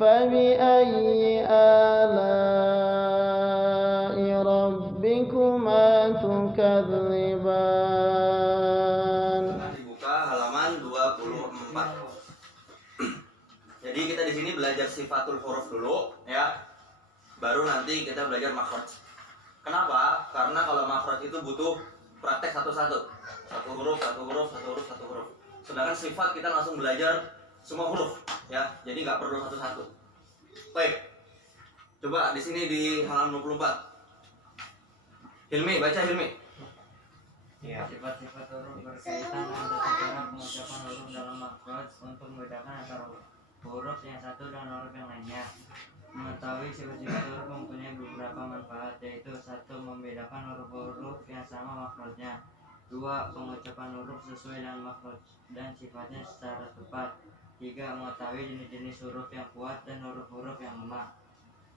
فبأي آلاء ربكما تكذبان. Dibuka halaman 24. Jadi kita di sini belajar sifatul huruf dulu ya. Baru nanti kita belajar makhraj. Kenapa? Karena kalau makhraj itu butuh praktek satu-satu. Satu huruf, satu huruf, satu huruf, satu huruf. Sedangkan sifat kita langsung belajar semua huruf ya. Jadi nggak perlu satu-satu. Baik. Coba di sini di halaman 24. Hilmi, baca Hilmi. Ya. Sifat-sifat huruf berkaitan dengan tata cara pengucapan huruf dalam makhraj untuk membedakan antara huruf yang satu dan huruf yang lainnya. Mengetahui sifat-sifat huruf mempunyai beberapa manfaat, yaitu: 1. Membedakan huruf-huruf yang sama makhrajnya. 2. Pengucapan huruf sesuai dengan makhraj dan sifatnya secara tepat. 3. Mengetahui jenis-jenis huruf yang kuat dan huruf-huruf yang lemah.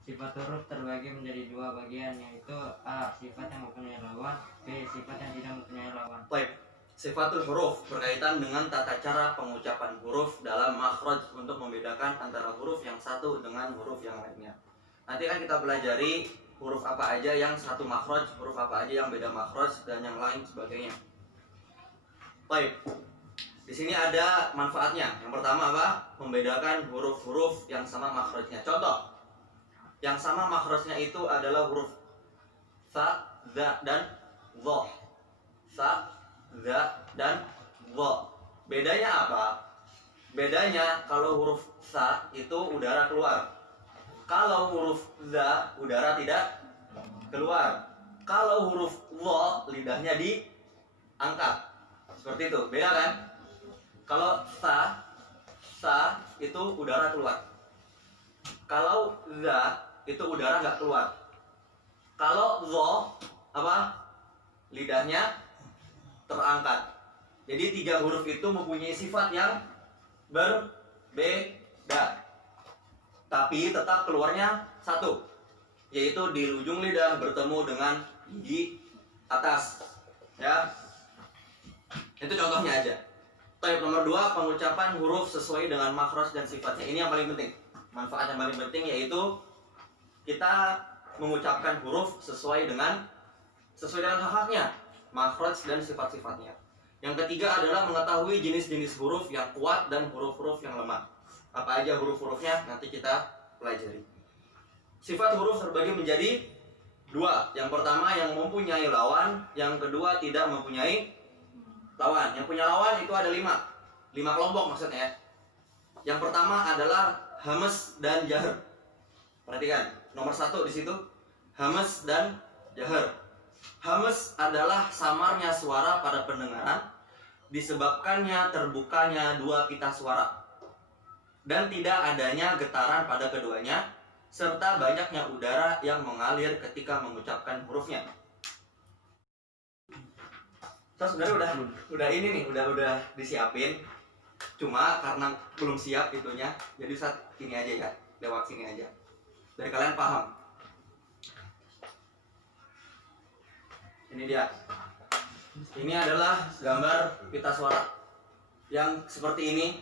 Sifat huruf terbagi menjadi dua bagian, yaitu A. Sifat yang mempunyai lawan, B. Sifat yang tidak mempunyai lawan. Baik. Sifatul huruf berkaitan dengan tata cara pengucapan huruf dalam makhraj untuk membedakan antara huruf yang satu dengan huruf yang lainnya. Nanti kan kita pelajari huruf apa aja yang satu makhraj, huruf apa aja yang beda makhraj, dan yang lain sebagainya. Baik. Di sini ada manfaatnya. Yang pertama apa? Membedakan huruf-huruf yang sama makhrajnya. Contoh. Yang sama makhrajnya itu adalah huruf fa, za, dan dha. Fa, za, dan dha. Bedanya apa? Bedanya kalau huruf sa itu udara keluar. Kalau huruf za udara tidak keluar. Kalau huruf dha lidahnya diangkat. Seperti itu. Beda kan? Kalau sa itu udara keluar. Kalau za itu udara nggak keluar. Kalau dha apa? Lidahnya terangkat. Jadi tiga huruf itu mempunyai sifat yang berbeda, tapi tetap keluarnya satu, yaitu di ujung lidah bertemu dengan gigi atas. Ya, itu contohnya aja. Type nomor 2, pengucapan huruf sesuai dengan makhraj dan sifatnya. Ini yang paling penting. Manfaat yang paling penting yaitu kita mengucapkan huruf sesuai dengan hak-haknya, makhraj dan sifat-sifatnya. Yang ketiga adalah mengetahui jenis-jenis huruf yang kuat dan huruf-huruf yang lemah. Apa aja huruf-hurufnya nanti kita pelajari. Sifat huruf terbagi menjadi dua. Yang pertama yang mempunyai lawan, yang kedua tidak mempunyai lawan. Yang punya lawan itu ada 5 kelompok maksudnya. Yang pertama adalah hamz dan jahr. Perhatikan, nomor 1 di situ hamz dan jahr. Hamz adalah samarnya suara pada pendengaran disebabkannya terbukanya dua pita suara dan tidak adanya getaran pada keduanya serta banyaknya udara yang mengalir ketika mengucapkan hurufnya. Saya sebenarnya udah ini nih, udah disiapin. Cuma karena belum siap itunya, jadi saat ini aja ya, lewat sini aja. Dari kalian paham. Ini dia. Ini adalah gambar pita suara yang seperti ini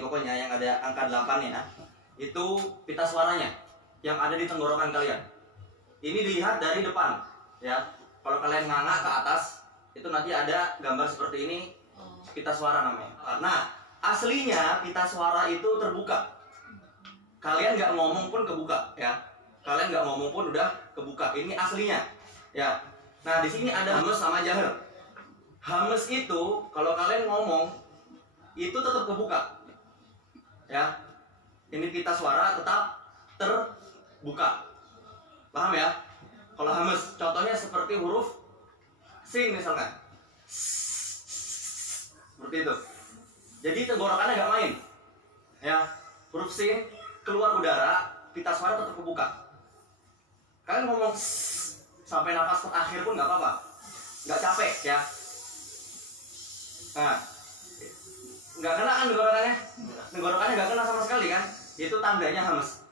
pokoknya, yang ada angka 8-nya. Itu pita suaranya yang ada di tenggorokan kalian. Ini dilihat dari depan, ya. Kalau kalian nganga ke atas, itu nanti ada gambar seperti ini, pita suara namanya. Nah, aslinya pita suara itu terbuka. Kalian nggak ngomong pun kebuka, ya. Kalian nggak ngomong pun udah kebuka. Ini aslinya. Ya, nah di sini ada hamz sama jahr. Hamz itu kalau kalian ngomong itu tetap kebuka, ya. Ini pita suara tetap terbuka, paham ya? Kalau hamz, contohnya seperti huruf sin misalkan, seperti itu. Jadi tenggorokannya nggak main, ya. Huruf sin keluar udara, pita suara tetap kebuka. Kalian ngomong sampai nafas terakhir pun nggak apa-apa, nggak capek ya. Nah, nggak kena kan tenggorokannya nggak kena sama sekali kan? Itu tandanya hamz.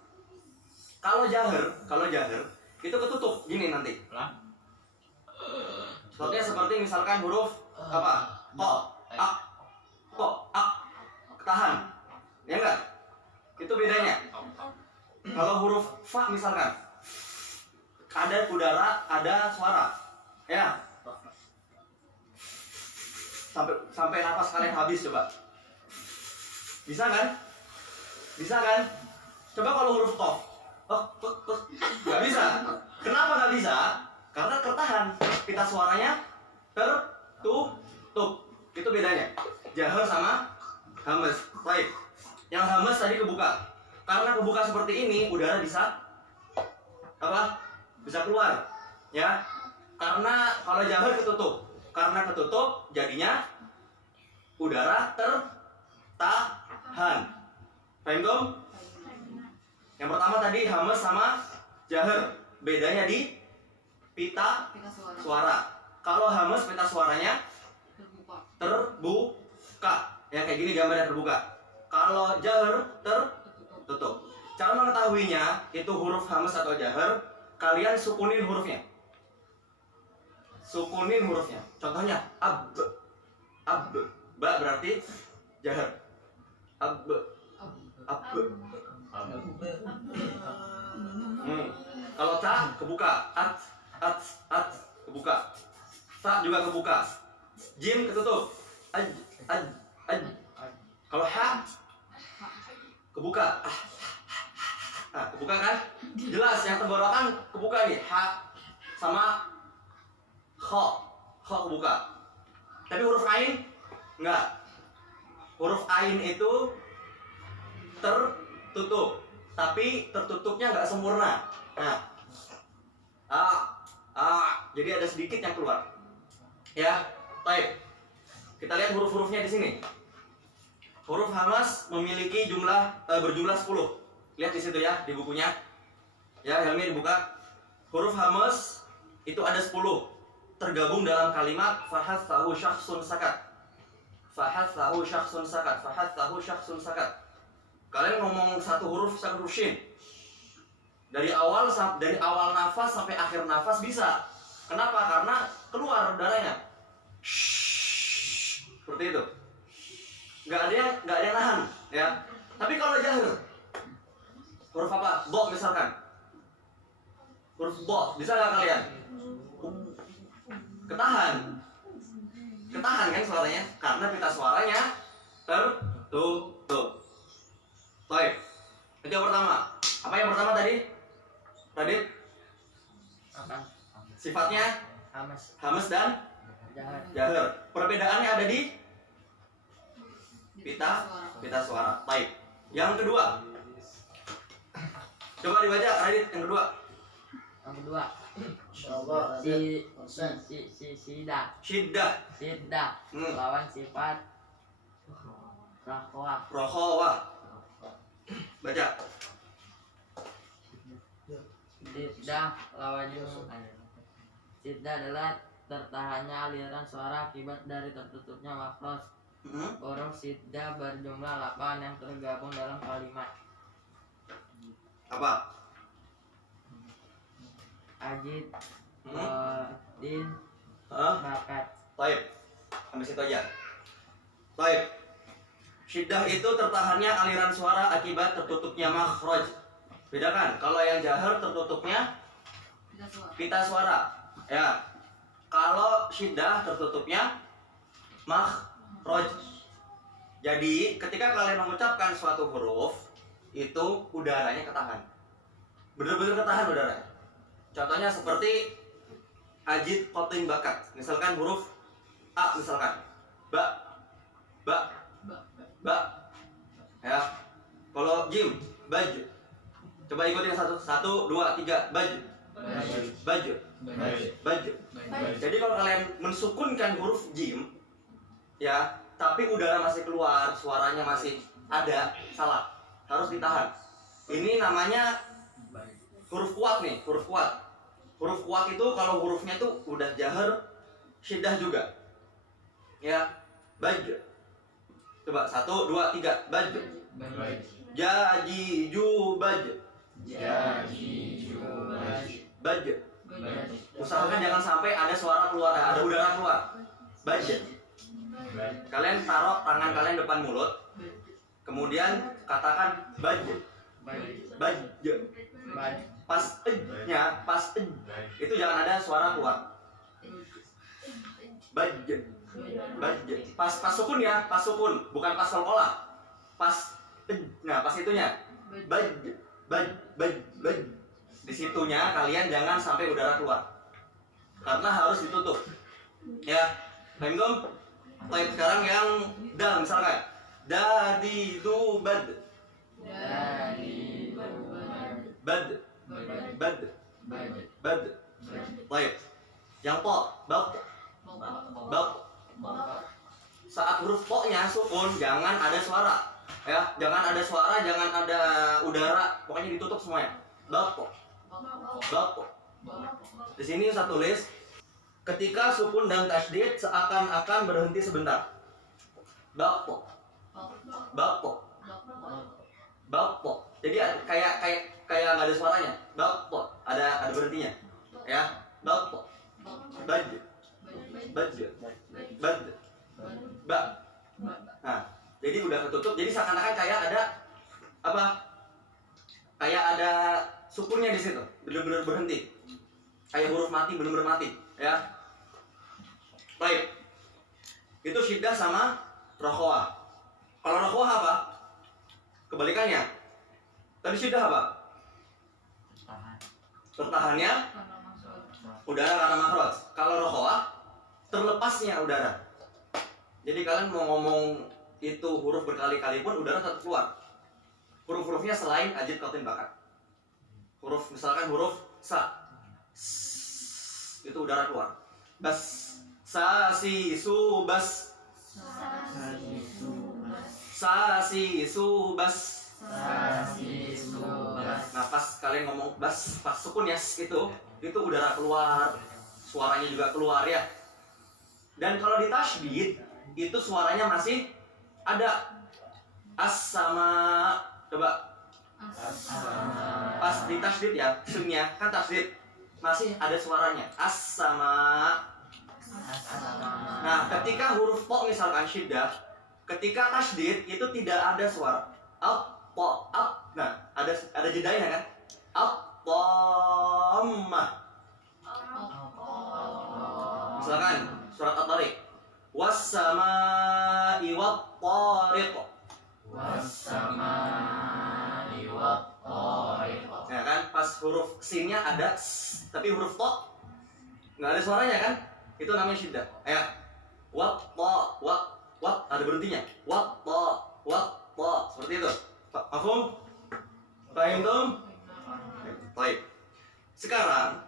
Kalau jahr itu ketutup gini nanti. Contohnya seperti misalkan huruf apa? Ko, ak, ko, ak, tahan, ya enggak? Itu bedanya. Kalau huruf fa misalkan ada udara, ada suara. Ya. Sampai napas kalian habis coba. Bisa kan? Bisa kan? Coba kalau huruf qaf. Nggak bisa. Kenapa nggak bisa? Karena tertahan. Pita suaranya tertutup. Itu bedanya. Jahar sama hamas. Baik. Yang hamas tadi kebuka. Karena kebuka seperti ini, udara bisa apa? Bisa keluar. Ya. Karena kalau jahar ketutup. Karena ketutup, jadinya udara tertahan. Paham dong? Yang pertama tadi hamas sama jahar. Bedanya di pita suara. Kalau hamas pita suaranya terbuka. Ya kayak gini gambarnya terbuka. Kalau jahar tertutup. Cara mengetahuinya itu huruf hamas atau jahar, kalian sukunin hurufnya. Sukunin hurufnya. Contohnya ab. Ab. Ba berarti jahar. Ab. Ab. Kalau ta kebuka. At. Kebuka. Ta juga kebuka. Jim ketutup. Aj. Kalau ha kebuka. Nah, kebuka kan? Jelas yang tenggorokan kebuka nih. Ha sama kho kebuka. Tapi huruf ain enggak. Huruf ain itu tertutup, tapi tertutupnya enggak sempurna. Nah, jadi ada sedikit yang keluar. Ya, baik. Kita lihat huruf-hurufnya di sini. Huruf hamas memiliki berjumlah 10. Lihat di situ ya, di bukunya. Ya, Helmi dibuka. Huruf hamas itu ada 10. Tergabung dalam kalimat fahatsahu syakhsun sakat. Fahatsahu syakhsun sakat. Fahatsahu syakhsun sakat. Kalian ngomong satu huruf shin. Dari awal nafas sampai akhir nafas bisa. Kenapa? Karena keluar udaranya. Seperti itu. Nggak ada yang nahan, ya. Tapi kalau jahar, huruf apa? Bo misalkan. Huruf bo, bisa nggak kalian? Ketahan kan suaranya? Karena pita suaranya tertutup. Baik. Itu yang pertama. Apa yang pertama tadi? Radit? Apa? Sifatnya hamas dan jahar. Perbedaannya ada di pita suara. Baik. Yang kedua. Coba dibaca Radit yang kedua. Yang kedua. Insyaallah Syiddah. Lawan sifat rokhawah. Baca. Syiddah adalah tertahannya aliran suara akibat dari tertutupnya makhraj. Huruf syiddah berjumlah 8 yang tergabung dalam kalimat. Apa? Ajid, din, bakat. Baik. Sampai situ aja. Baik. Syiddah itu tertahannya aliran suara akibat tertutupnya makhraj. Bedakan. Kalau yang jahar tertutupnya pita suara. Ya. Kalau syiddah tertutupnya makhraj. Jadi ketika kalian mengucapkan suatu huruf itu udaranya ketahan. Benar-benar ketahan udaranya. Contohnya seperti ajid qatin bakat. Misalkan huruf A misalkan. Ba. Ya. Kalau jim, baj. Coba ikutin 1 2 3 baj. Jadi kalau kalian mensukunkan huruf jim ya, tapi udara masih keluar, suaranya masih ada, salah. Harus ditahan. Ini namanya huruf kuat nih, huruf kuat. Huruf kuat itu kalau hurufnya tuh udah jahar, syiddah juga. Ya, baj. Coba 1 2 3 baj. Jajiju baj. Baj. Usahakan jangan sampai ada suara keluar, ada udara keluar. Baj. Kalian taruh tangan kalian depan mulut. Kemudian katakan baj. Baj. Pas nya, pas itu jangan ada suara keluar. Baj. Baj. Pas sukun ya, pas sukun, bukan pas kolkolah. Pas nah, pas itunya. Baj. Baj. Baj. Baj. Di situnya kalian jangan sampai udara keluar. Karena harus ditutup. Ya. Paham belum? Baik, sekarang yang dal misalkan. Dadi du bad. Bad. Bad. Bad. Baik. Yang po, bab. Bab. Saat huruf po-nya sukun jangan ada suara. Ya, jangan ada suara, jangan ada udara, pokoknya ditutup semuanya. Bab po. Bab po. Di sini saya tulis ketika sukun dan tasydid seakan-akan berhenti sebentar. Bab po. Bab po. Bab po. Jadi kayak nggak ada suaranya. Bab po. Ada berhentinya. Ya. Bab po. Baj. Baj. Bad. Ba. Nah, jadi udah ketutup. Jadi seakan-akan kayak ada apa? Kayak ada sukunnya di situ. Benar-benar berhenti. Kayak huruf mati, benar-benar mati. Ya. Baik. Itu syiddah sama rokhawah. Kalau rokhawah apa? Kebalikannya. Tadi syiddah apa? Tertahannya udara karena makhraj. Kalau rokhawah terlepasnya udara. Jadi kalian mau ngomong itu huruf berkali-kali pun udara tetap keluar. Huruf-hurufnya selain ajid qatin bakat. Huruf misalkan huruf sa. Itu udara keluar. Bas, sa, si, su, bas. Sa, si, su, bas. Nah, pas kalian ngomong bas, pas sukun ya itu udara keluar, suaranya juga keluar ya. Dan kalau di tasydid itu suaranya masih ada. As-sama, coba. Pas di tasydid ya, sunnya kan tasydid masih ada suaranya. As-sama. Nah, ketika huruf po misalkan syiddah, ketika tasydid itu tidak ada suara. Up, po, up. Nah, ada jedanya kan? Up, dhammah. Misalkan surat At-Tariq. Was-samaa'i wat-tariq. Ya kan, pas huruf sinnya ada tapi huruf to nggak ada suaranya kan? Itu namanya syiddah. Ya. Wat ada berhentinya. Wat seperti itu. Paham? Paham tuh? Baik. Sekarang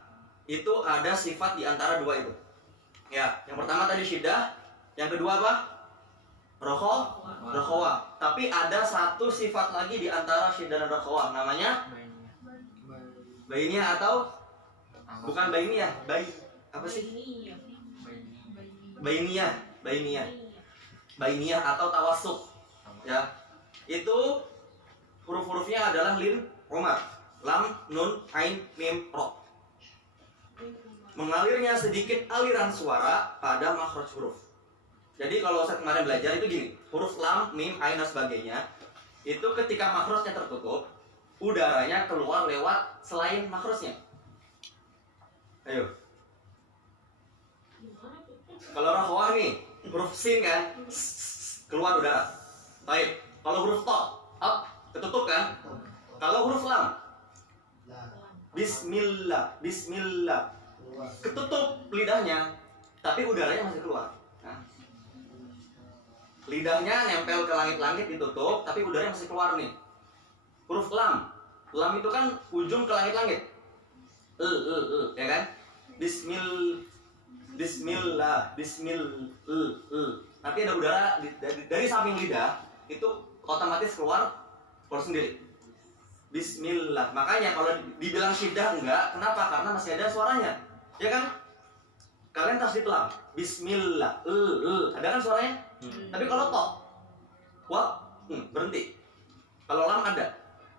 itu ada sifat di antara dua itu. Ya, yang pertama tadi syiddah, yang kedua apa? Rokhawah. Tapi ada satu sifat lagi di antara syiddah dan rokhawah, namanya bainiyah atau bukan bainiyah, apa sih? Bainiyah atau tawassut. Ya. Itu huruf-hurufnya adalah lin, umar, lam, nun, ain, mim, ro. Mengalirnya sedikit aliran suara pada makhraj huruf. Jadi kalau saya kemarin belajar itu gini, huruf lam, mim, ain dan sebagainya itu ketika makhrajnya tertutup, udaranya keluar lewat selain makhrajnya. Ayo. Kalau rokhawah nih, huruf sin kan, keluar udara. Baik. Kalau huruf to, up, ketutup kan. Kalau huruf lam, bismillah, ketutup lidahnya, tapi udaranya masih keluar. Nah, lidahnya nempel ke langit-langit ditutup, tapi udaranya masih keluar nih. Huruf lam itu kan ujung ke langit-langit. Ya kan? Bismillah. Nanti ada udara dari samping lidah itu otomatis keluar sendiri. Bismillah. Makanya kalau dibilang syiddah enggak, kenapa? Karena masih ada suaranya. Ya kan? Kalian tasydid lam. Bismillah. Ada kan suaranya? Tapi kalau to, berhenti. Kalau lam ada.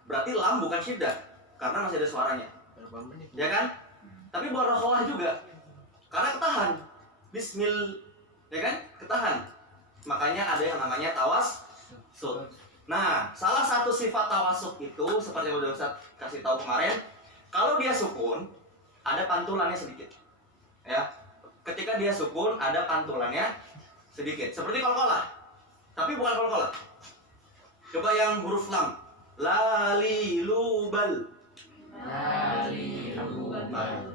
Berarti lam bukan syiddah karena masih ada suaranya. Ya kan? Tapi buat rokhawah juga. Karena ketahan. Bismillah. Ya kan? Ketahan. Makanya ada yang namanya tawassut. Nah, salah satu sifat tawasuk itu seperti yang udah Ustaz kasih tahu kemarin, kalau dia sukun ada pantulannya sedikit. Ya. Ketika dia sukun ada pantulannya sedikit. Seperti qalqalah. Tapi bukan qalqalah. Coba yang huruf lam. Lali lubal.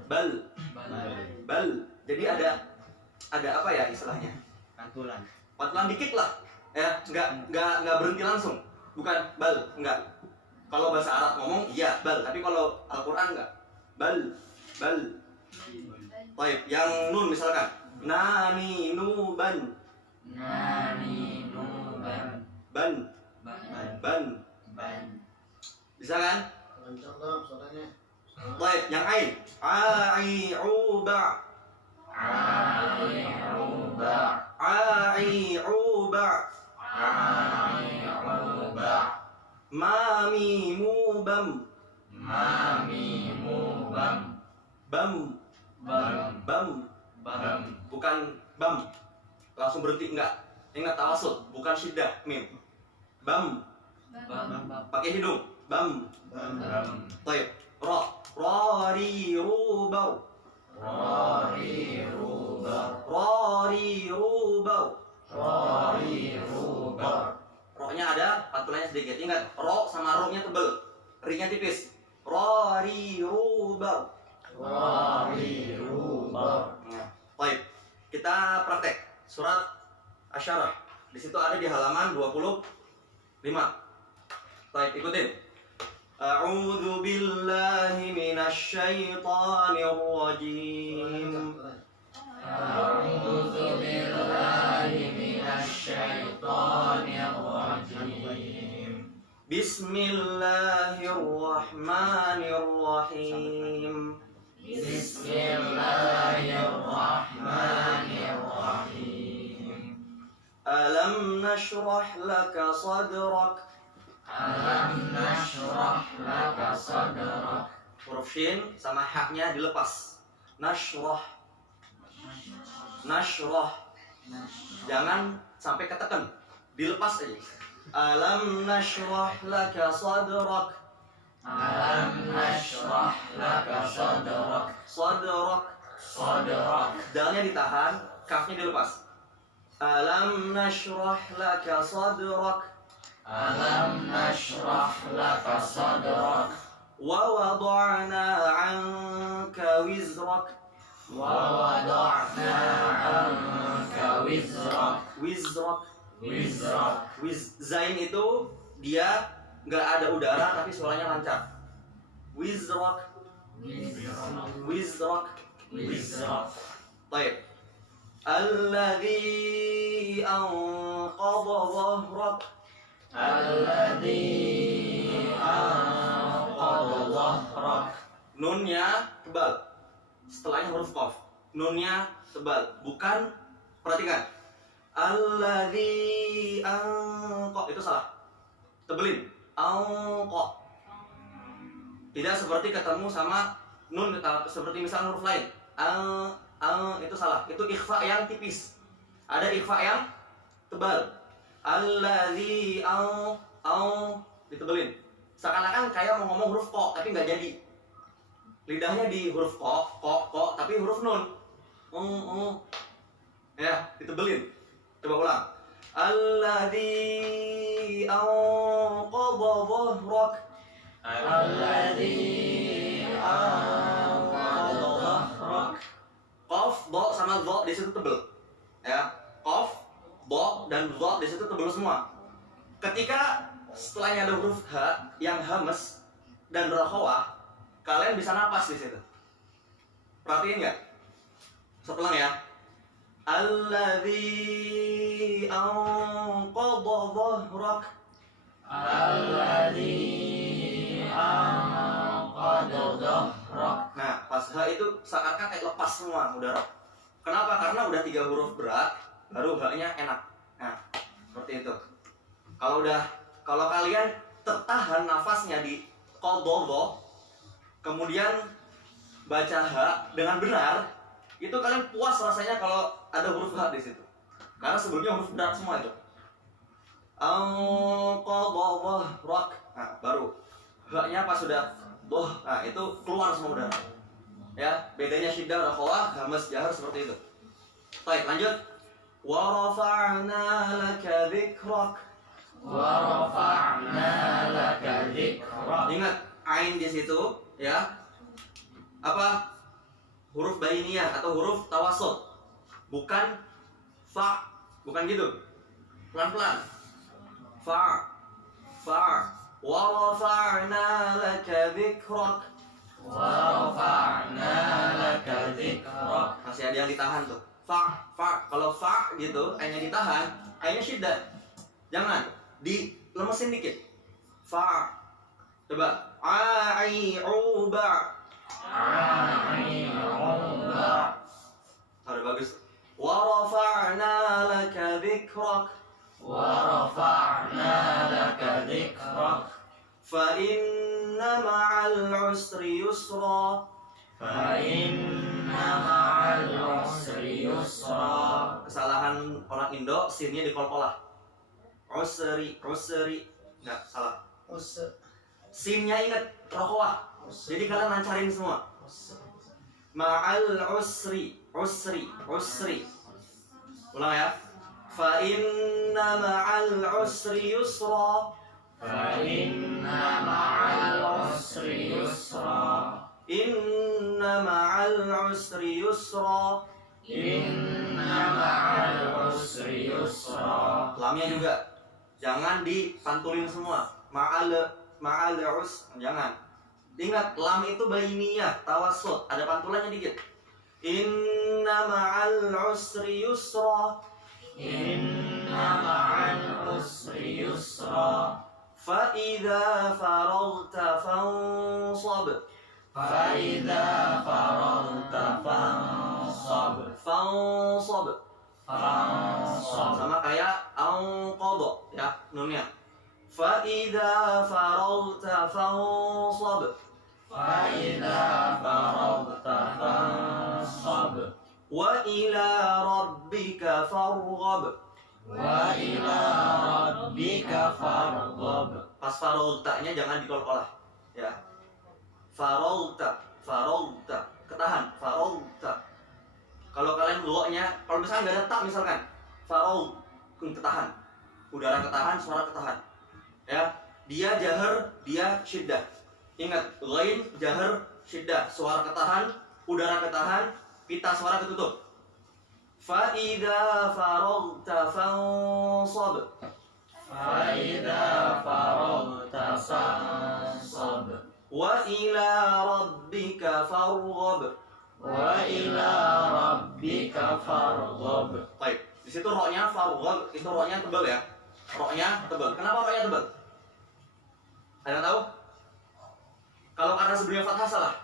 Bal. Bal. Jadi ada apa ya istilahnya? Pantulan dikit lah. Ya, enggak berhenti langsung. Bukan bal, enggak. Kalau bahasa Arab ngomong iya bal, tapi kalau Al-Qur'an enggak. Bal. Baik, yang nun misalkan nani nuban. Ban. Bisa kan? Kencang dong suaranya. Baik, yang ain. Ai'uba. Mamimubam. Bam. Bukan bam. Langsung berhenti enggak. Ingat tawasul, bukan syiddah mim. Bam. Pakai hidung. Bam. Baik. Rari rubau. Ro-nya ada, pantulannya sedikit. Ingat, ro sama ro-nya tebel, ri-nya tipis. Rari rubau. Nah, baik. Kita praktek surat Asy-Syarah. Di situ ada di halaman 25. Baik, ikutin. A'udzu billahi minasy syaithanir rajim. Bismillahirrahmanirrahim. Alam nashrah laka sadrak. Huruf shin sama haknya dilepas. Nashrah. Jangan sampai ketekan. Dilepas aja. Alam nashrah laka sadrak. Sadrak. Dalnya ditahan, kafnya dilepas. Alam nashrah laka sadrak. Wa wada'na 'anka wizrak. Zain itu dia nggak ada udara tapi suaranya lancar. Wizrak. Baik. Alladzi anqadha dhahrak. Nunnya tebal. Setelahnya huruf qaf. Nunnya tebal. Bukan, perhatikan. Alladzi anqa, itu salah. Tebelin. Anqa. Tidak seperti ketemu sama nun seperti misalnya huruf lain. Itu salah. Itu ikhfa yang tipis. Ada ikhfa yang tebal. Alladzi ditebelin. Seakan-akan kayak mau ngomong huruf ko tapi nggak jadi. Lidahnya di huruf ko, tapi huruf nun. Ya, ditebelin. Coba ulang. Alladzi anqadha dhahrak. Qaf, dha sama dha di situ tebel. Ya, qaf, dha dan dha di situ tebel semua. Ketika setelahnya ada huruf h yang hamas dan rakhawah, kalian bisa napas di situ. Perhatiin nggak? Setelah ya. Alladzi anqadha dhahrak. Nah, pas h itu seakan kayak lepas semua udara. Kenapa? Karena udah 3 huruf berat, baru h-nya enak. Nah, seperti itu. Kalau kalian tertahan nafasnya di qadha, kemudian baca h dengan benar, itu kalian puas rasanya kalau ada huruf h di situ. Karena sebelumnya huruf berat semua itu. Anqadha dhahrak. Nah, baru haknya pas sudah nah itu keluar semua udara. Ya, bedanya syiddah rakhawah, hamzah jahar seperti itu. Baik, lanjut. Wa rafa'na laka dzikrak. Wa rafa'na laka dzikrak. Ingat, ain di situ ya. Apa? Huruf bainiyah atau huruf tawassut. Bukan fa, bukan gitu. Pelan-pelan. Fa. Wa rafa'na laka dzikrak. Wa rafa'na laka dzikrak. Masih ada yang ditahan tuh. Fa. Kalau fa gitu, ainnya ditahan, ainnya syiddah. Jangan dilemesin dikit. Fa. Coba. Ai'uba. Udah bagus. Wa rafa'na laka dzikrak. Wa rafa'na laka dzikrak. Fa inna ma'al usri yusra. Fa inna ma'al usri yusra. Kesalahan orang Indo, sinnya dikolkolah. Usri. Enggak, salah. Sinnya ingat, rokhawah. Jadi kalian lancarin semua. Ma'al usri. Ulang ya. Fa inna ma'al usri yusra. Fa inna ma'al usri yusra. Inna ma'al usri yusra. Inna ma'al usri yusra. Lamnya juga jangan dipantulin semua. Ma'al jangan. Ingat, lam itu bainiyah, tawassut, ada pantulannya dikit. Inna ma'al usri yusra. Inna ma'al usri yusra. Fa idza faragta fansab. Fa idza faragta fansab. Fansab. Fansab. Sama kayak anqadha ya, nunnya. Fa idza faragta fansab. Fa idza faragta fansab. Wa ila rabbika farghab. Wa ila rabbika farghab. Pas faragta-nya jangan dikolkolah ya. Faragta, ketahan, faragta. Kalau kalian lo-nya, kalau misalnya nggak ada tak misalkan, farag, ketahan, udara ketahan, suara ketahan, ya. Dia jahar, dia syiddah. Ingat, ghain, jahar, syiddah, suara ketahan, udara ketahan, pita suara ketutup. Fa idza faragta fansab. Fa idza faragta fansab. Wa ila rabbika farghab. Wa ila rabbika farghab. Baik, di situ roknya farghab, itu roknya tebal ya. Roknya tebal. Kenapa roknya tebal? Ada yang tahu? Kalau karena sebelumnya fathah salah.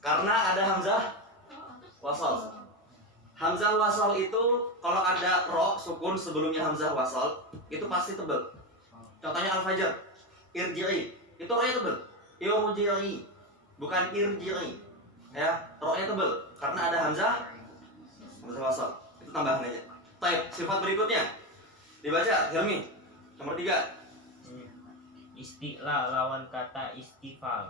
Karena ada hamzah wasal. Hamzah wasal itu kalau ada ro sukun sebelumnya hamzah wasal itu pasti tebal. Contohnya al-fajr, irji'i, itu roknya tebal. Irji'i, bukan irji'i. Ya, roknya tebal karena ada hamzah wasal. Itu tambahan aja. Baik, sifat berikutnya dibaca Hilmi. Nomor 3. Isti'la lawan kata istifal.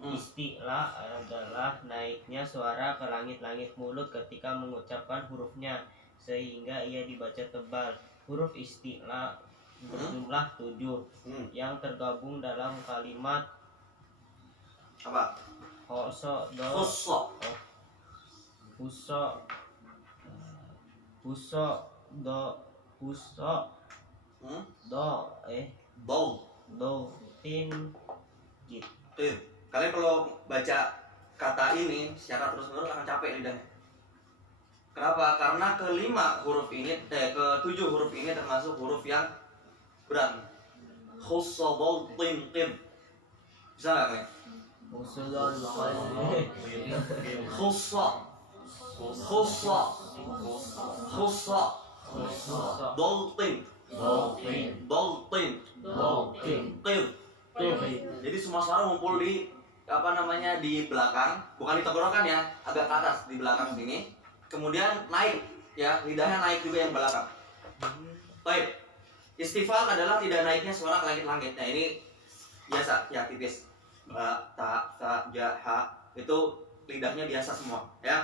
Isti'la adalah naiknya suara ke langit-langit mulut ketika mengucapkan hurufnya sehingga ia dibaca tebal. Huruf isti'la berjumlah 7 yang tergabung dalam kalimat Apa? khoso do Khosso. huso do Bau. do tin git. Tuh, kalian kalau baca kata ini secara terus-menerus akan capek lidahnya. Kenapa? Karena ketujuh huruf ini termasuk huruf yang berat. Khosso bau tin tim. Bisa nggak kalian? Khosso doltin jadi semua suara ngumpul di di belakang, bukan di tenggorokan ya, agak ke atas di belakang sini, kemudian naik ya, lidahnya naik juga yang belakang. Baik. Istifal adalah tidak naiknya suara ke langit-langit. Nah, ini biasa ya, tipis. Ba, ta, sa, ja, ha. Itu lidahnya biasa semua, ya.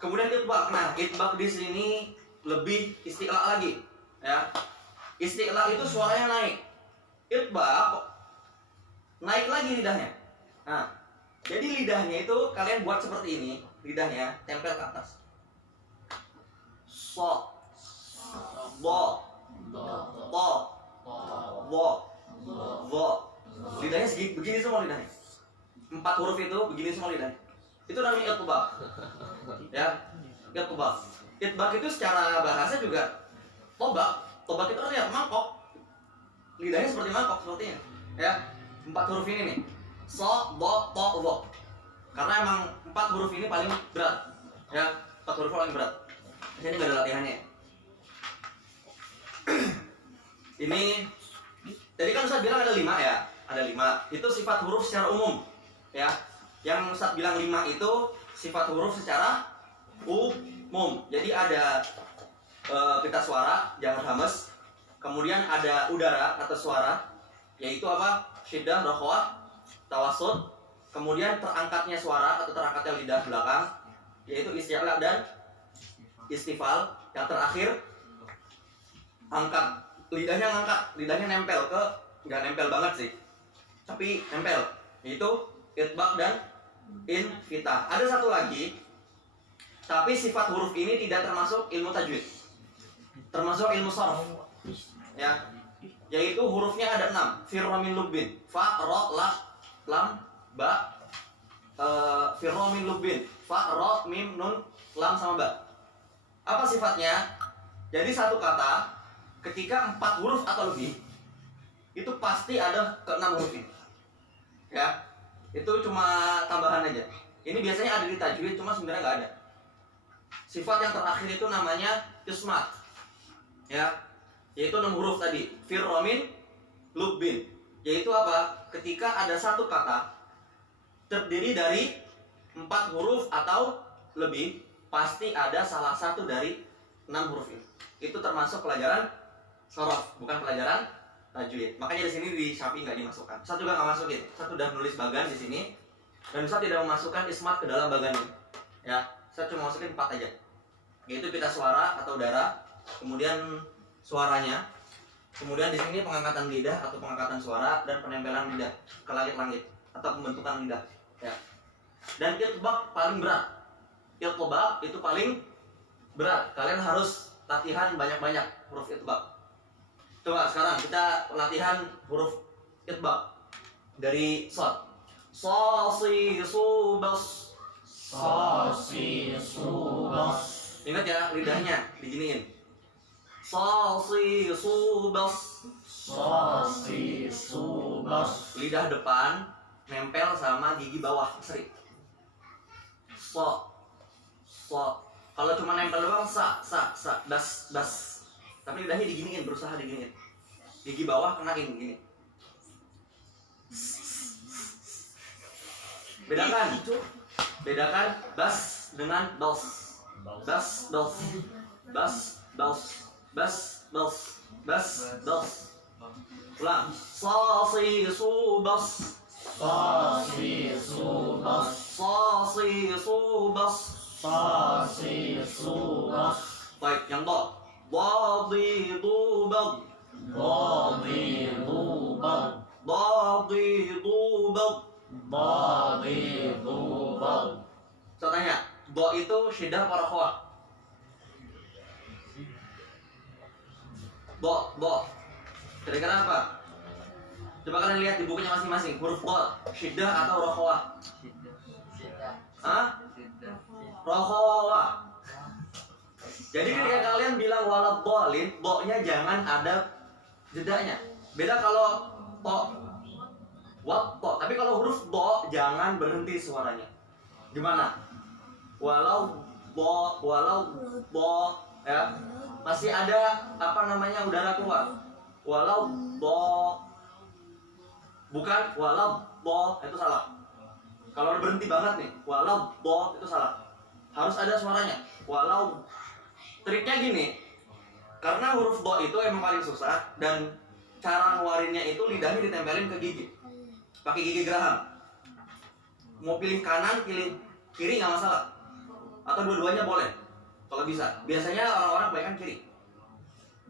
Kemudian itbaq. Nah, itbaq di sini lebih isti'la lagi, ya. Isti'la itu suaranya naik. Itbaq naik lagi lidahnya. Nah, jadi lidahnya itu kalian buat seperti ini, lidahnya tempel ke atas. So, bo, to, wo, vo. Lidahnya begini semua lidahnya. 4 huruf itu begini semua lidahnya. Itu namanya itbaq. Ya, itbaq. Itbaq itu secara bahasa juga tobak. Tobak itu artinya mangkok. Lidahnya seperti mangkok sepertinya. Ya, 4 huruf ini nih. So, bo, to, wo. Karena emang 4 huruf ini paling berat. Ya, 4 huruf paling berat. Di sini nggak ada latihannya. Ini tadi kan Ustaz bilang ada 5 ya. Ada 5. Itu sifat huruf secara umum. Ya. Yang Ustaz bilang 5 itu sifat huruf secara umum. Jadi ada pita suara, jangan hamas. Kemudian ada udara atau suara, yaitu apa? Syiddah, rokhawah, tawassut. Kemudian terangkatnya suara atau terangkatnya lidah belakang, yaitu isti'la dan istifal. Yang terakhir angkat lidahnya, lidahnya nempel ke, nggak nempel banget sih, tapi nempel, yaitu itbaq dan infitah. Ada satu lagi, tapi sifat huruf ini tidak termasuk ilmu tajwid, termasuk ilmu sharaf, ya, yaitu hurufnya ada 6. Firra min lubbin, fa, ro, la, lam, ba. Firra min lubbin, fa, ro, mim, nun, lam sama ba. Apa sifatnya? Jadi satu kata ketika 4 huruf atau lebih itu pasti ada ke 6 huruf ini. Ya. Itu cuma tambahan aja. Ini biasanya ada di tajwid, cuma sebenarnya nggak ada. Sifat yang terakhir itu namanya ismat. Ya. Yaitu 6 huruf tadi. Firra min lubbin. Yaitu apa? Ketika ada satu kata terdiri dari 4 huruf atau lebih, pasti ada salah satu dari 6 huruf ini. Itu termasuk pelajaran sharaf, bukan pelajaran tajwid. Makanya di sini di Syafi'i nggak dimasukkan. Ustaz juga nggak masukin. Ustaz sudah menulis bagan di sini, dan Ustaz tidak memasukkan ismat ke dalam bagan ini. Ya, Ustaz cuma masukin 4 aja. Yaitu pita suara atau udara, kemudian suaranya, kemudian di sini pengangkatan lidah atau pengangkatan suara, dan penempelan lidah ke langit-langit atau pembentukan lidah. Ya. Dan itbaq paling berat. Itbaq itu paling berat. Kalian harus latihan banyak-banyak huruf itbaq. Coba sekarang kita latihan huruf itbaq dari shad. Sha, si, su, bas. Sa, si, su, bas. Ingat ya, lidahnya diginiin. Sha, si, su, bas. Sa, si, su, bas. Lidah depan nempel sama gigi bawah seri. So, so. Kalau cuma nempel doang sa, das, das. Tapi lidahnya diginiin, berusaha diginiin. Gigi bawah kenain gini. Bedakan bas dengan dos. Bas, dos. Bas, dos. Bas, dos. Bas, dos. Ulang. Sa, si, su, bas. Sa, si, su, bas. Sa, si, su, bas. Sa, si, su, bas. Baik, yang do. Do, di, du, bag. Do, di, du, bag. Do, di, du, bag. Do, di, du, bag. Saya tanya, do itu syiddah apa rokhawah? Do. Kira-kira apa? Coba kalian lihat di bukunya masing-masing. Huruf do, syiddah atau rokhawah? Hah? Rokhawah. Jadi ketika kalian bilang walad dhalin, do-nya jangan ada jedanya. Beda kalau to, wat to. Tapi kalau huruf do jangan berhenti suaranya. Gimana? Walau do, ya masih ada apa namanya udara keluar. Walau do, bukan walau do, itu salah. Kalau berhenti banget nih, walau do itu salah. Harus ada suaranya. Walau, triknya gini, Karena huruf do itu emang paling susah dan cara ngeluarinnya itu lidahnya ditempelin ke gigi. Pakai gigi geraham. Mau pilih kanan, pilih kiri nggak masalah. Atau dua-duanya boleh. Kalau bisa. Biasanya orang-orang kebanyakan kiri.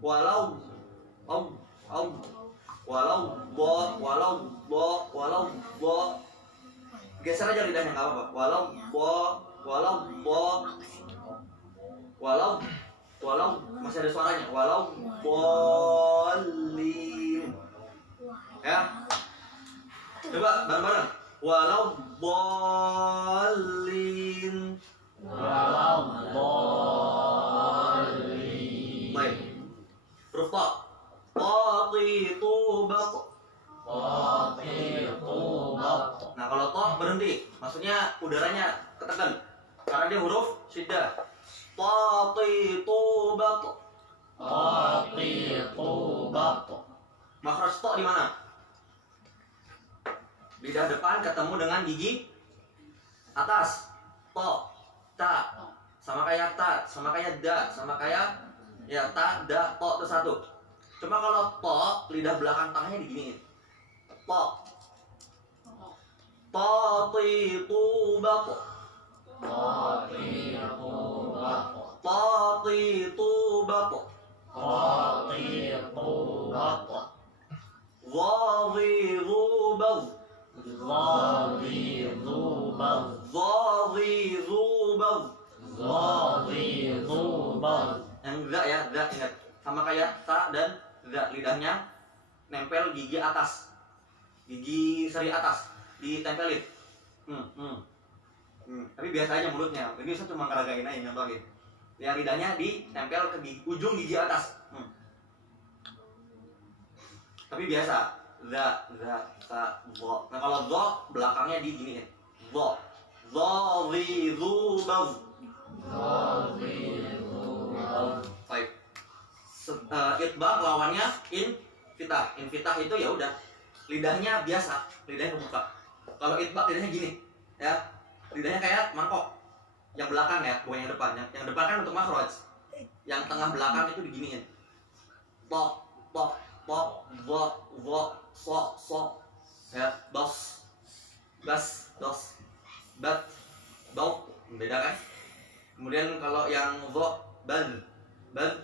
Walau bo. Geser aja lidahnya nggak apa-apa. Walau masih ada suaranya. Walau bolin. Ya. Coba bareng-bareng. Walau bolin. Walau bolin. Baik. Huruf ta. Qatitu baq. Qatitu baq. Nah, kalau to berhenti, maksudnya udaranya ketekan. Karena dia huruf syiddah. Qatitu baq. Qatitu baq. Makhraj to di mana? Lidah depan ketemu dengan gigi atas. To, ta. Sama kayak ta, sama kayak da, sama kayak ya ta, da, to itu satu. Cuma kalau to, lidah belakang tengahnya diginiin. To. Qatitu baq. Qatitu baq. Qatitu baq. Qatitu baq. Ghadhidu baq. Ghadhidu baq. Ghadhidu baq. Ghadhidu baq. Yang za ya, za ingat. Sama kayak ta dan za, lidahnya nempel gigi atas. Gigi seri atas ditempelin. Tapi biasa aja mulutnya. Ini saya cuma ngeragain aja nyontohin. Yang lidahnya ditempel ke ujung gigi atas. Tapi biasa. Za, ta, dho. Nah kalau dho belakangnya diginiin. Dho. Ghadhidu baq. Ghadhidu baq. Baik. Itbaq lawannya infitah. Infitah itu ya udah lidahnya biasa, lidahnya kebuka. Kalau itbaq lidahnya gini, ya. Lidahnya kayak mangkok. Yang belakang ya, bukan yang depan. Yang depan kan untuk makhraj. Yang tengah belakang itu diginiin. To, vo, so. Ya, dos. Bas, dos. Bat, bau. Beda kan? Kemudian kalau yang vo, bal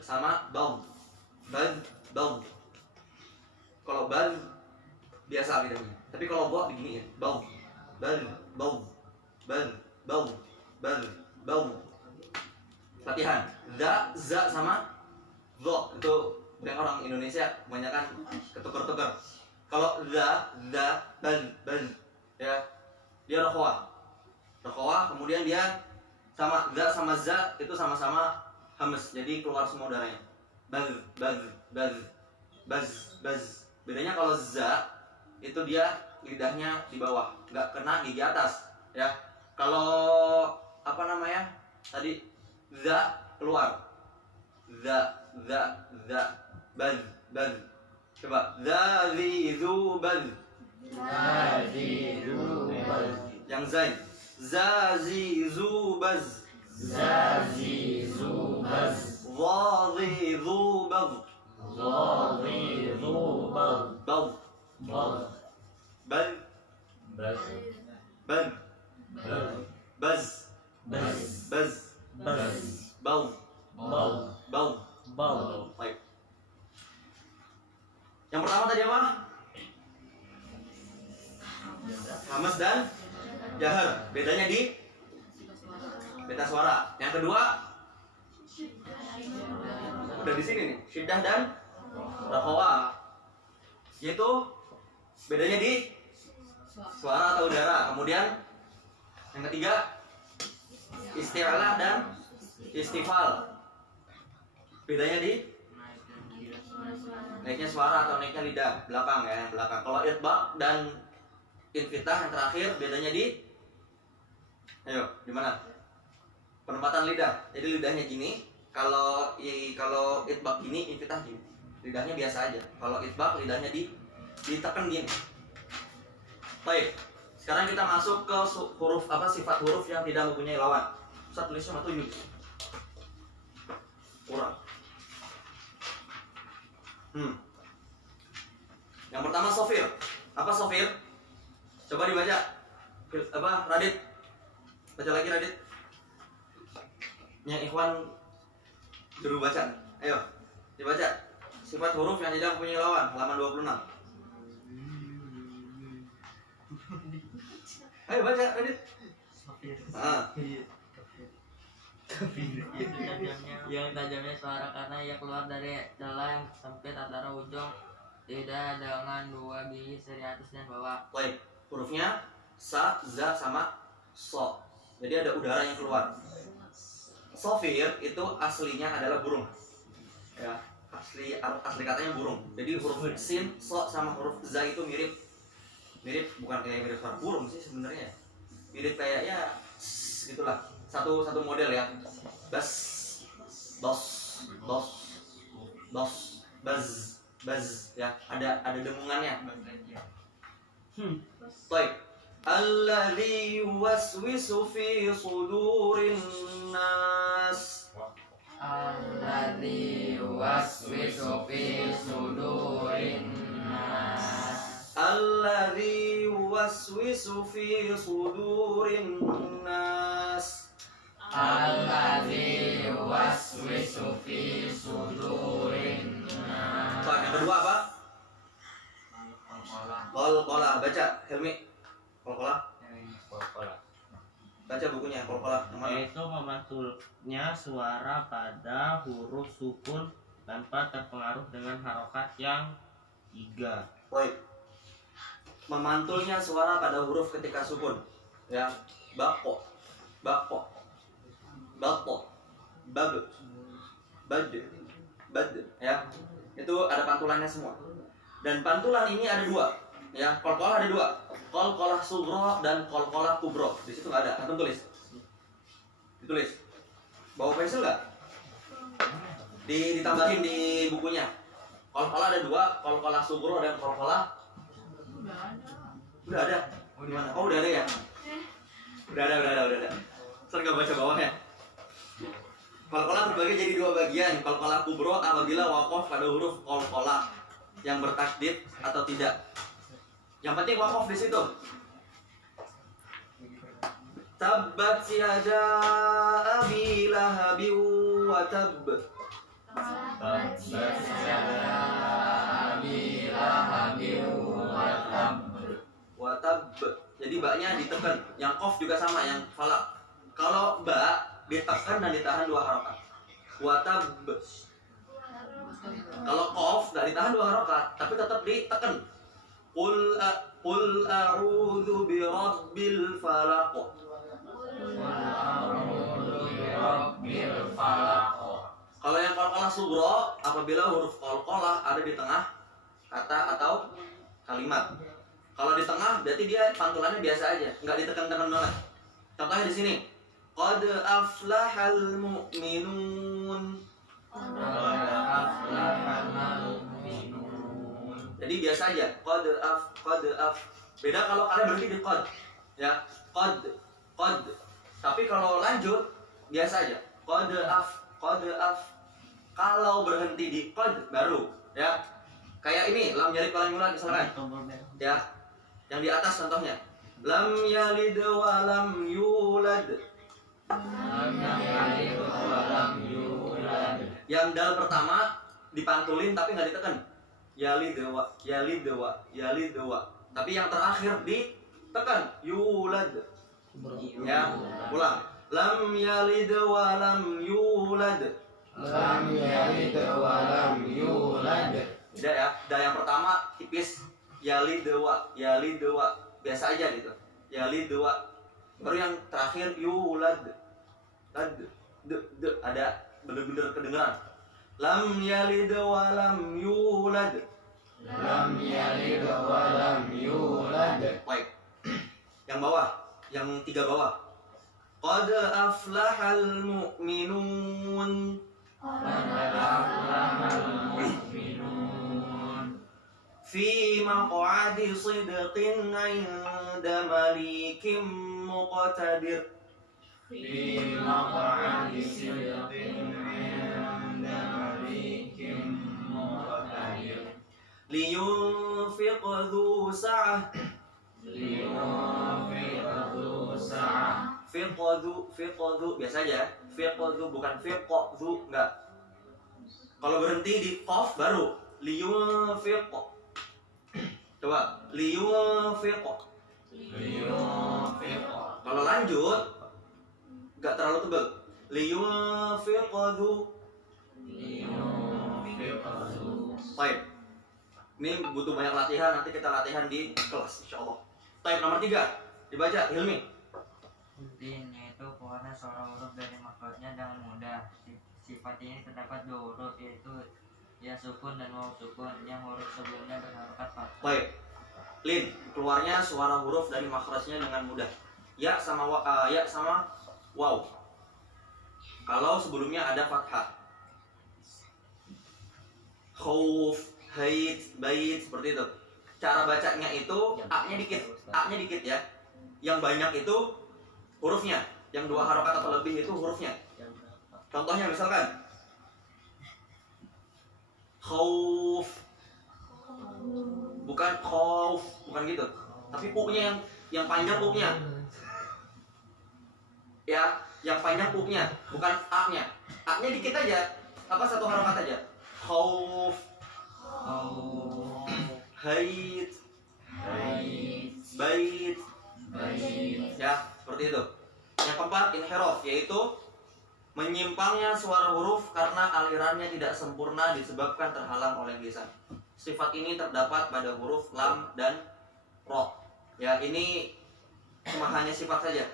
sama bau. Bal. Kalau bal biasa lidahnya. Tapi kalau vo diginiin, bau. Bau. Latihan. Za sama vo itu yang orang Indonesia kebanyakan ketuker-tuker. Kalau za, bal, ya dia rokhawah, kemudian dia sama za itu sama-sama hamas, jadi keluar semua udaranya. Baz. Bedanya kalau za itu dia lidahnya di bawah, nggak kena gigi atas, ya. Kalau apa namanya tadi za keluar, za, baz. Coba zazizu baz. Zazizu baz. Yang zain. Zazizu baz. Zazizu baz. Zazizu baz. Zazizu baz. Baz. Baz. Baz. Baz. Baz. Baz. Baz. Baz. Baz. Baz. Baz. Baz. Baik. Yang pertama tadi apa? Hamas dan jahar. Bedanya di beta suara. Yang kedua udah di sini nih, syiddah dan rakhawah. Yaitu bedanya di suara atau udara. Kemudian yang ketiga isti'alah dan istifal. Bedanya di naiknya suara atau naiknya lidah belakang ya, yang belakang. Kalau itbaq dan infitah yang terakhir bedanya di di mana? Penempatan lidah. Jadi lidahnya gini. Kalau itbaq gini, infitah gini. Lidahnya biasa aja. Kalau itbaq lidahnya ditekan gini. Baik. Sekarang kita masuk ke huruf sifat huruf yang tidak mempunyai lawan. Ustaz tulisnya 7. Kurang. Yang pertama sofir. Apa sofir? Coba dibaca. Apa Radit? Baca lagi Radit. Yang Ikhwan juru baca. Ayo, dibaca. Sifat huruf yang tidak mempunyai lawan, halaman 26. Ayo baca Radit. Yang tajamnya suara karena ia keluar dari celah yang sempit antara ujung lidah dengan dua gigi seri atas dan bawah. Baik, hurufnya sa, za, sama so. Jadi ada udara yang keluar. Sofir itu aslinya adalah burung. Ya, asli katanya burung. Jadi huruf sin, so, sama huruf za itu mirip, bukan kayak mirip suara burung sih sebenarnya. Mirip kayak ya gitulah. Satu model ya. Bas, bos, baz ya. Ada dengungannya. Baik. Alladzi yuwaswisu fi sudurin nas. Alladzi yuwaswisu fi sudurin nas. Alladzi yuwaswisu fi sudurin nas. Alladzi yuwaswisu fi sudurin nas. Baik, yang kedua apa? Qalqalah. Baca Helmi. Qalqalah. Baca bukunya Qalqalah. Yang mana? Yaitu memantulnya suara pada huruf sukun tanpa terpengaruh dengan harokat yang 3. Baik. Memantulnya suara pada huruf ketika sukun. Ya, bako, bab, bad, ya. Itu ada pantulannya semua. Dan pantulan ini ada 2. Ya, qalqalah ada 2. Qalqalah sughra dan qalqalah kubra. Di situ nggak ada. Antum tulis. Ditulis. Bawa pensil nggak? Ditambahin di bukunya. Qalqalah ada 2, qalqalah sughra dan qalqalah. Udah ada. Oh, di mana? Oh, udah ada ya? Udah ada. Saya nggak baca bawahnya. Qalqalah terbagi jadi 2 bagian. Qalqalah kubra apabila waqaf pada huruf qalqalah yang bertasydid atau tidak. Yang penting waqaf di situ. Tabbat yada abi lahabin wa tabb. Tabbat yada abi lahabin Wa tabb. Jadi baknya ditekan. Yang qaf juga sama, yang falak. Kalau ba ditekan dan ditahan 2 harokat. Wa tabb. Kalau qaf enggak ditahan 2 harokat, tapi tetap ditekan. Qul a'udzu birabbil falaq. Kalau yang qalqalah sughra apabila huruf qalqalah ada di tengah kata atau kalimat. Kalau di tengah berarti dia pantulannya biasa aja, enggak ditekan-tekan banget. Contohnya di sini. Qad aflahal mu'minun. Jadi biasa aja, qad af. Beda kalau kalian berhenti di qad. Ya, qad. Tapi kalau lanjut biasa aja, qad af. Kalau berhenti di qad baru, ya. Kayak ini, lam yalid wa lam yulad misalkan. Ya. Yang di atas contohnya. Lam yalid wa lam yulad. Yang dal pertama dipantulin tapi nggak ditekan. Yalid wa. Tapi yang terakhir ditekan. Yulad. Ya, ulang. Lam yalid wa lam yulad. Tidak ya. Dan yang pertama tipis. Yalid wa. Biasa aja gitu. Yalid wa. Baru yang terakhir yulad. Ada bener-bener kedengeran. Lam yalid wa lam yulad. Baik. Yang bawah, yang 3 bawah. Qad aflahal mu'minun. Fi maq'adi sidqin 'inda malikim muqtadir. Liyunfiq dzu sa'ah. Fiqdzu biasa aja. Fiqdzu bukan fiqdzu, enggak. Kalau berhenti di qaf baru liyunfiq. Coba liyunfiq. Kalau lanjut enggak terlalu tebal. Liyunfiqdzu. Baik. Ini butuh banyak latihan, nanti kita latihan di kelas insyaallah. Baik, nomor 3. Dibaca Hilmi. Din yaitu keluarnya suara huruf dari makrotnya dengan mudah. Sifat ini terdapat 2 huruf, yaitu ya sukun dan waw sukun, yang huruf sebelumnya berharokat fathah. Baik. Lin, keluarnya suara huruf dari makhrajnya dengan mudah. Ya sama waw. Kalau sebelumnya ada fathah. Khauf, haid, bait, seperti itu. Cara bacanya itu a-nya dikit ya. Yang banyak itu hurufnya, yang 2 harokat atau lebih itu hurufnya. Contohnya misalkan khauf, bukan khauf, bukan gitu. Tapi pu-nya yang panjang pu-nya. Ya, yang panjang pu-nya, bukan a-nya. A-nya dikit aja. Apa 1 harokat aja. Khauf, haid, bait. Ya, seperti itu. Yang keempat, inhiraf, yaitu menyimpangnya suara huruf karena alirannya tidak sempurna disebabkan terhalang oleh lisan. Sifat ini terdapat pada huruf lam dan ro. Ya, ini cuma hanya sifat saja.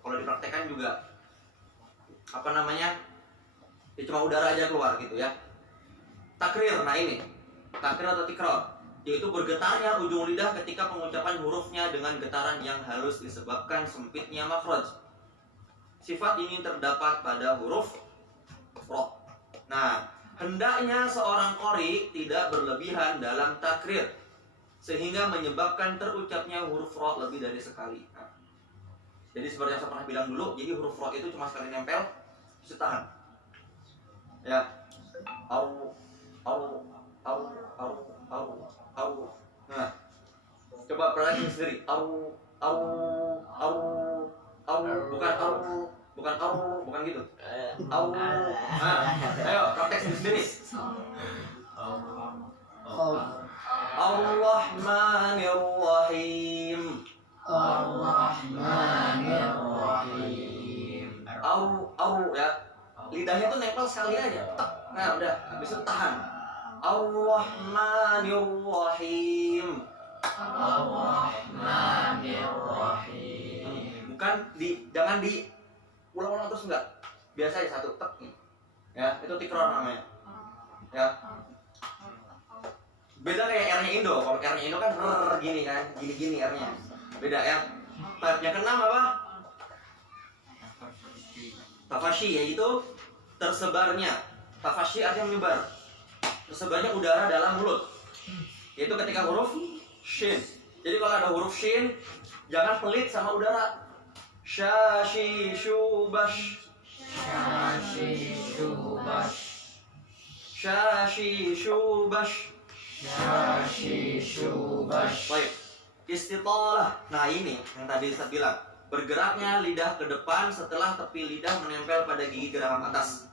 Kalau dipraktekkan juga ya cuma udara aja keluar gitu ya. Takrir, nah ini takrir atau tikrar, yaitu bergetarnya ujung lidah ketika pengucapan hurufnya dengan getaran yang halus disebabkan sempitnya makhraj. Sifat ini terdapat pada huruf ro. Nah, hendaknya seorang qori tidak berlebihan dalam takrir sehingga menyebabkan terucapnya huruf ro lebih dari sekali. Nah, jadi seperti yang saya pernah bilang dulu, jadi huruf ro itu cuma sekali nempel, bisa tahan. Ya, au. Nah, coba perhatikan sendiri. Bukan gitu. Nah, ayo praktek sendiri. Ar-Rahmanir-Rahim. Ya. Lidahnya tuh nempel sekali aja. Nah, udah, habis itu tahan. Ar-Rahmanir-Rahim. Bukan jangan di ulang-ulang terus, enggak. Biasa aja 1 tek. Ya, itu tikrar namanya. Ya. Beda kayak R-nya Indo. Kalau R-nya Indo kan gini kan, gini R-nya. Beda ya. Yang keenam apa? Tafashi, yaitu tersebarnya. Tafashi artinya menyebar. Tersebarnya udara dalam mulut. Yaitu ketika huruf shin. Jadi kalau ada huruf shin, jangan pelit sama udara. Syashi shubash. Baik. Istitalah. Nah, ini yang tadi saya bilang. Bergeraknya lidah ke depan setelah tepi lidah menempel pada gigi geraham atas,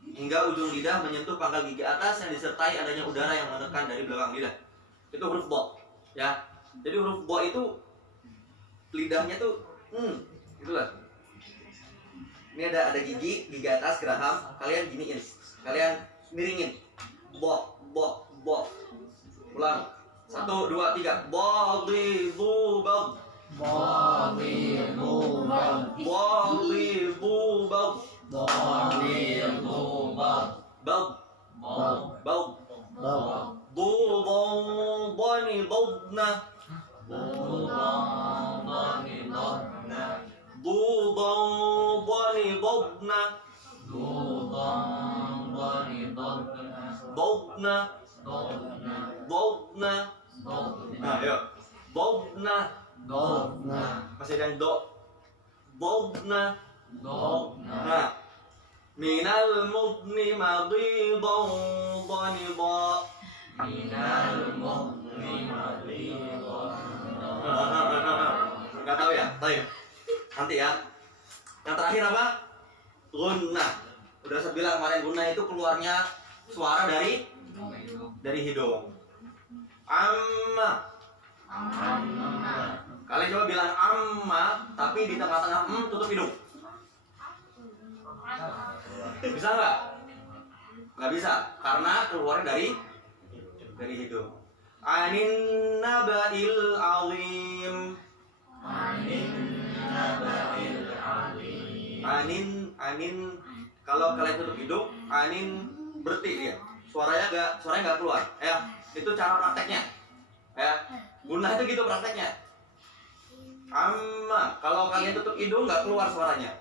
hingga ujung lidah menyentuh pangkal gigi atas yang disertai adanya udara yang menekan dari belakang lidah. Itu huruf bo, ya. Jadi huruf bo itu lidahnya tuh, itulah. Ini ada gigi atas geraham, kalian giniin, kalian miringin. Bo. Ulang. 1, 2, 3. Badi-bu-bad. Nah, yuk. Masih ada yang do. Dobna. Nah, minal mudni madhidan dhanida. minal mu'minati Nggak tahu ya? Baik. Nanti ya. Yang terakhir apa? Gunnah. Udah saya bilang kemarin gunnah itu keluarnya suara dari hidung. Amma. Kalian coba bilang amma, tapi di tengah-tengah tutup hidung. Bisa nggak? Nggak bisa, karena keluarnya dari hidung. Anin naba'il azim. Anin. Kalau kalian tutup hidung, anin berhenti dia. Suaranya nggak keluar. Ya, itu cara prakteknya. Ya, gunnah itu gitu prakteknya. Amma, kalau kalian tutup hidung nggak keluar suaranya.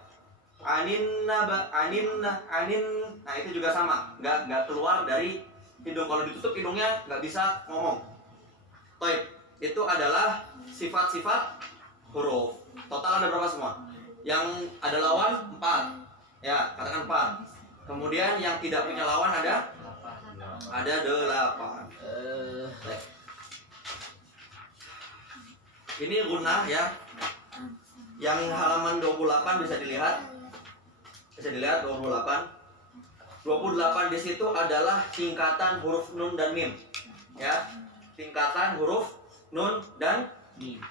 Anin. Nah itu juga sama, nggak keluar dari hidung. Kalau ditutup hidungnya nggak bisa ngomong. Toib, itu adalah sifat-sifat huruf. Total ada berapa semua? Yang ada lawan 4. Ya, katakan 4. Kemudian yang tidak punya lawan ada 8. Ini gunnah ya. Yang halaman 28 bisa dilihat. 28. 28 di situ adalah tingkatan huruf nun dan mim. Ya. Tingkatan huruf nun dan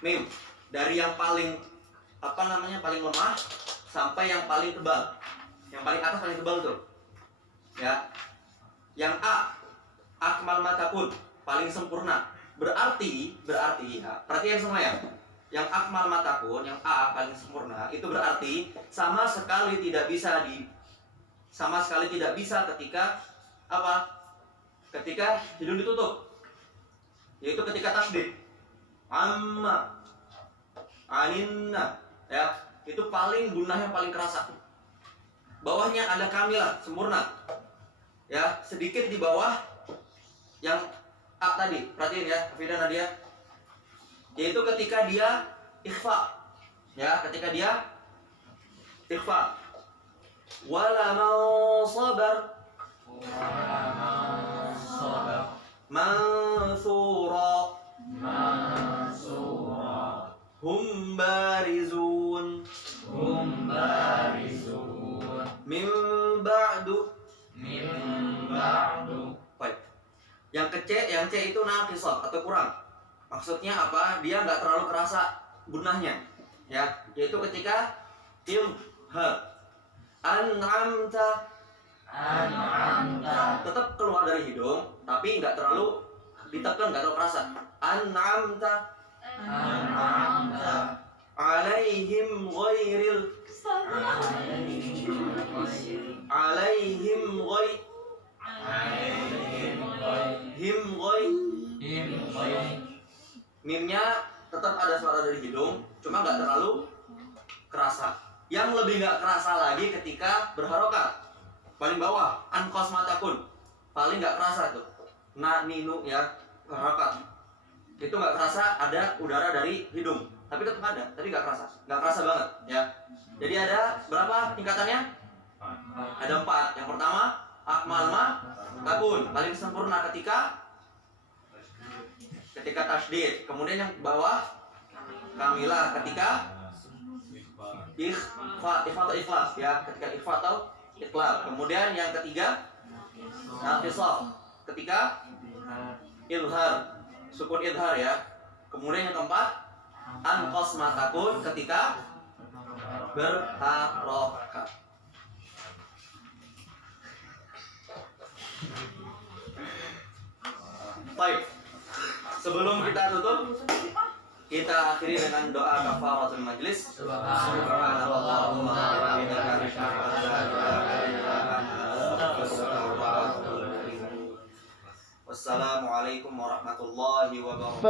mim. Dari yang paling paling lemah sampai yang paling tebal. Yang paling atas paling tebal tuh. Ya. Yang akmal matakun, paling sempurna. Berarti ya, perhatian semua ya. Yang akmal matakun, yang A paling sempurna, itu berarti sama sekali tidak bisa ketika apa? Ketika hidung ditutup. Yaitu ketika tasdid. Amma, aninna, ya, itu paling gunnahnya paling kerasa. Bawahnya ada kamilah, sempurna. Ya, sedikit di bawah yang A tadi, perhatiin ya, Hafida Nadia. Yaitu ketika dia ikhfa. Ya, ketika dia ikhfa. Wala man sabar mansura hum barizun min ba'du. Baik. Yang C itu naqisah atau kurang. Maksudnya apa? Dia nggak terlalu kerasa gunnahnya. Ya, yaitu ketika ilhar. An'amta tetap keluar dari hidung, tapi nggak terlalu ditekan, nggak terlalu kerasa. An'amta alaihim ghairil mimnya tetap ada suara dari hidung, cuma nggak terlalu kerasa. Yang lebih nggak kerasa lagi ketika berharokat. Paling bawah, anqas matakun, paling nggak kerasa tuh. Ninu ya, harokat. Itu nggak kerasa ada udara dari hidung, tapi tetap ada, tapi nggak kerasa banget ya. Jadi ada berapa tingkatannya? Ada 4. Yang pertama, akmal matakun, paling sempurna ketika tasdid. Kemudian yang bawah kamilah ketika ikhfa atau ikhlas ya, ketika ikhfa atau ikhlas. Kemudian yang ketiga naqisah ketika ilhar, sukun idhar ya. Kemudian yang keempat anqas matakun ketika berharokat. Baik. Sebelum kita tutup, kita akhiri dengan doa kafaratul majlis. Subhanallahumma wa bihamdika asyhadu an la ilaha illa anta astaghfiruka wa atubu ilaik. Wassalamualaikum warahmatullahi wabarakatuh.